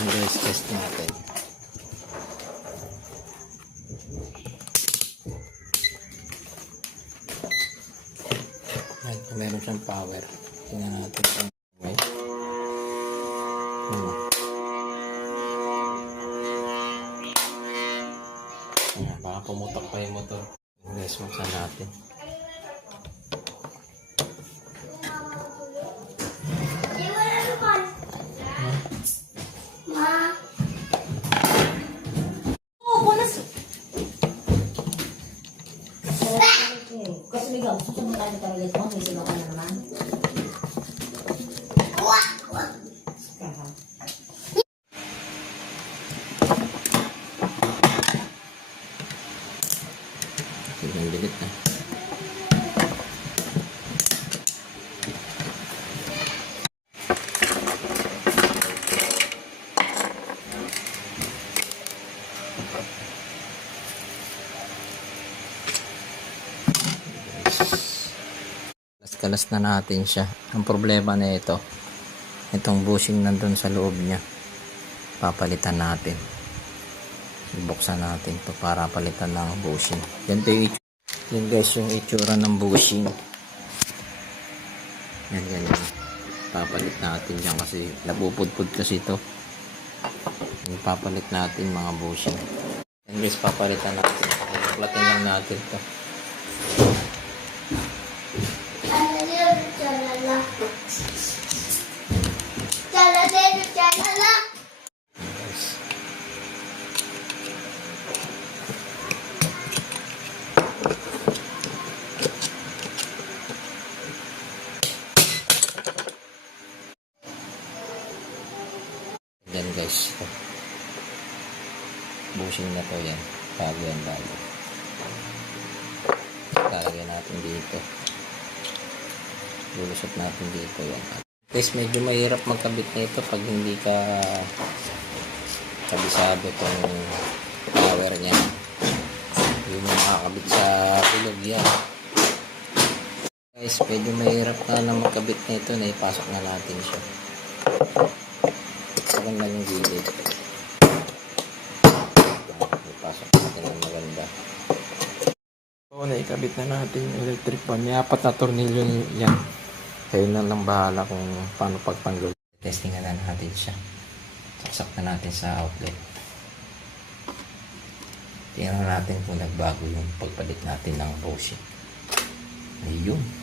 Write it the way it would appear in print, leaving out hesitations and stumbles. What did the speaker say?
Guys, test natin. Ayan, meron siyang power. Tingnan natin kung may. Ayan, baka pumutok pa yung motor. Guys, buksan natin. Kasi ligaw, gusto mo tayo tayo mo, may sila ka na naman. Tingnan bilit na. Kalas na natin siya. Ang problema na ito, itong bushing nandun sa loob niya, papalitan natin. Ibuksan natin to para palitan ng bushing. Yan guys yung itsura ng bushing. Yan. Papalit natin yan kasi nabupudpud kasi ito. Papalit natin mga bushing. Yan guys, papalitan natin. Platin lang natin to. Yan guys, bushing na to yan, bago. Lalagyan natin dito, lulusot natin dito yan. Guys, medyo mahirap magkabit na ito pag hindi ka kabisado itong power nya. Hindi mo makakabit sa pilog yan. Guys, medyo mahirap na magkabit na ito, naipasok na natin siya. Sakan lang yung gilid. Ipasok natin ang maganda. So, naikabit na natin yung electric fan. May 4 na tornilyo yan. Kayo na lang bahala kung paano pagpanggol. Testing na natin siya. Saksak na natin sa outlet. Tingnan natin kung nagbago yung pagpalit natin ng bushing. Ayun.